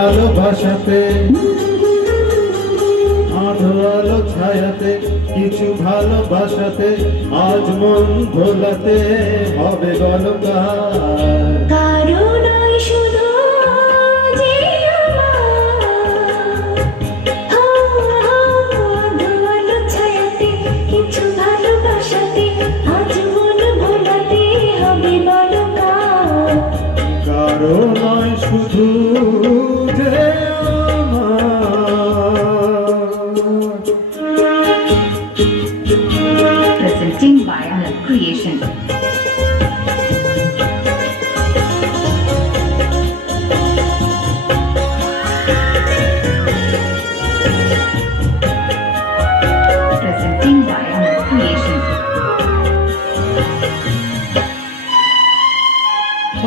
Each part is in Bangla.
ভালোবাসাতে, আধো আলো ছায়াতে, কিছু ভালোবাসাতে, আজ মন ভোলাতে হবে গলকার। কারণ শুধু যে আলো ছায়াতে, কিছু ভালোবাসাতে, আজ মন ভোলাতে হবে গলকার। কারণ নয় শুধু যে Presenting by Anand Creation. Presenting by Anand Creation.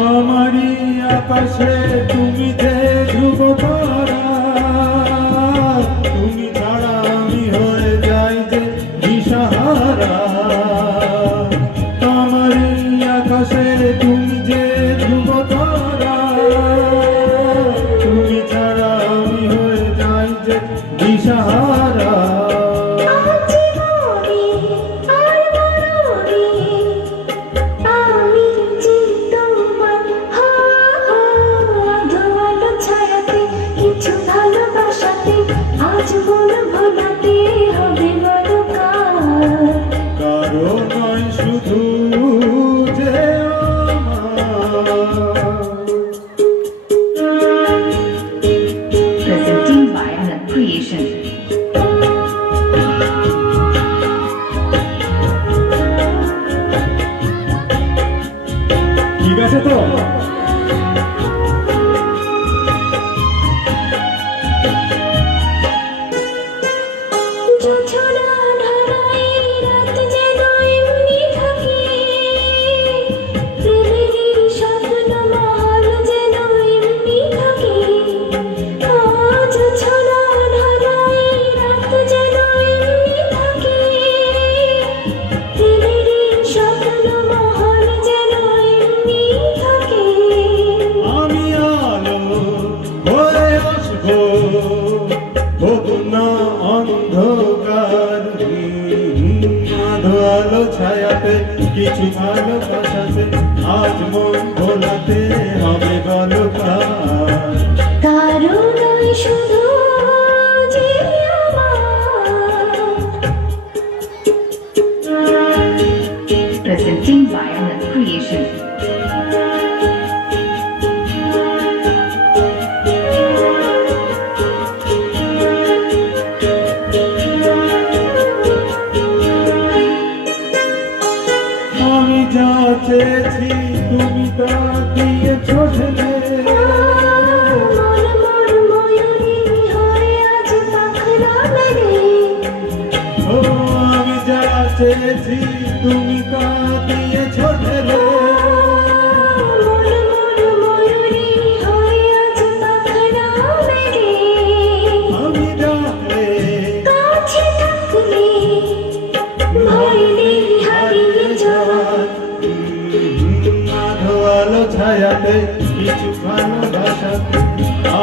আমারি আকাশে তুমি যে ধ্রুব তারা, তুমি ছাড়া আমি হয়ে যাই যে দিশাহারা। আমারি আকাশে তুমি যে ধ্রুব তারা, তুমি ছাড়া আমি হয়ে যাই যে দিশাহারা। কারণ নয় শুধু যে Presenting by Anand Creation. ঠিক আছে তো? আমি আলো হয়ে আসবো, হবো না অন্ধকার। আধো আলো ছায়াতে, কিছু ভালোবাসাতে, আজ মন ভোলাতে হবে গলকার। কারণ শুধু যে Presenting by Anand Creation. আমি যা চেয়েছি তুমি তা দিয়েছ ঢেলে। ও আমি যা চেয়েছি তুমি তা দিয়েছ ঢেলে। আমি ডাকলে ভয় নেই হারিয়ে যাওয়ার। আধো আলো ছায়াতে, কিছু ভালোবাসাতে,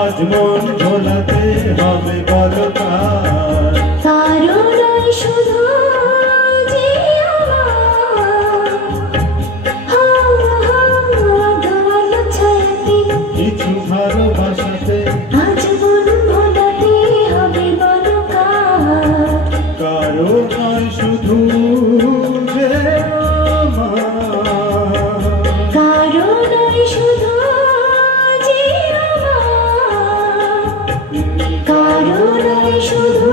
আজ মন ভোলাতে হবে গলকার। কারণ শুধু যে আলো ছায়াতে, কিছু ভালোবাসাতে, আজ মন ভোলাতে হবে গলকার। কারো নয় শুধু যে কারণ শুধু যে কারণ শুধু